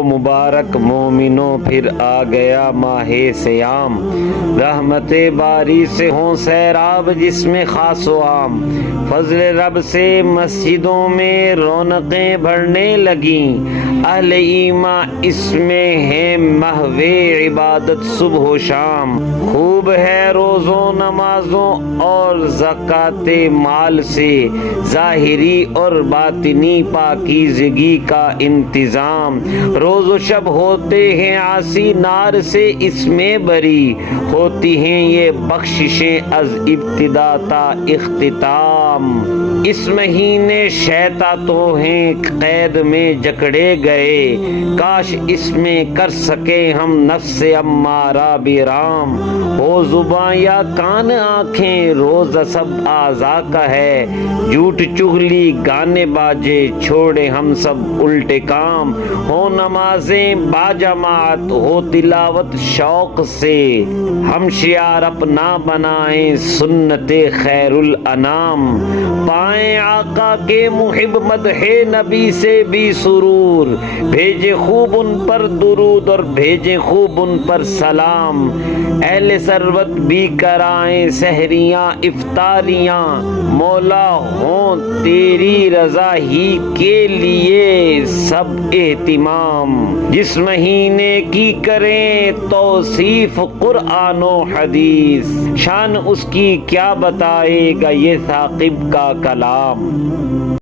ہو مبارک مومنوں پھر آ گیا ماہ سیام، رحمت باری سے ہوں سیراب جس میں خاص و عام، فضل رب سے مسجدوں میں رونقیں بڑھنے لگیں، اہل ایمان اس میں ہیں محو عبادت صبح و شام، خوب ہے روزوں نمازوں اور زکوٰۃ مال سے ظاہری اور باطنی پاکیزگی کا انتظام، روز و شب ہوتے ہیں عاصی نار سے اس میں بری، ہوتی ہیں یہ بخششیں از ابتدا تا اختتام، اس مہینے شیطاں تو ہیں قید میں جکڑے گئے، کاش اس میں کر سکے ہم نفس امارہ برام، ہو زباں یا کان آنکھیں روزہ سب اعضاء کا ہے، جھوٹ چغلی گانے باجے چھوڑے ہم سب الٹے کام، ہو نمازیں باجماعت ہو تلاوت شوق سے، ہم شعار اپنا بنائیں سنت خیر الانام، پائیں آقا کے محب مدح نبی سے بھی سرور، بھیجے خوب ان پر درود اور بھیجے خوب ان پر سلام، اہل ثروت بھی کرائیں سحریاں افطاریاں، مولا ہوں تیری رضا ہی کے لیے سب اہتمام، جس مہینے کی کریں توصیف قرآن و حدیث، شان اس کی کیا بتائے گا یہ ثاقب کا کلام۔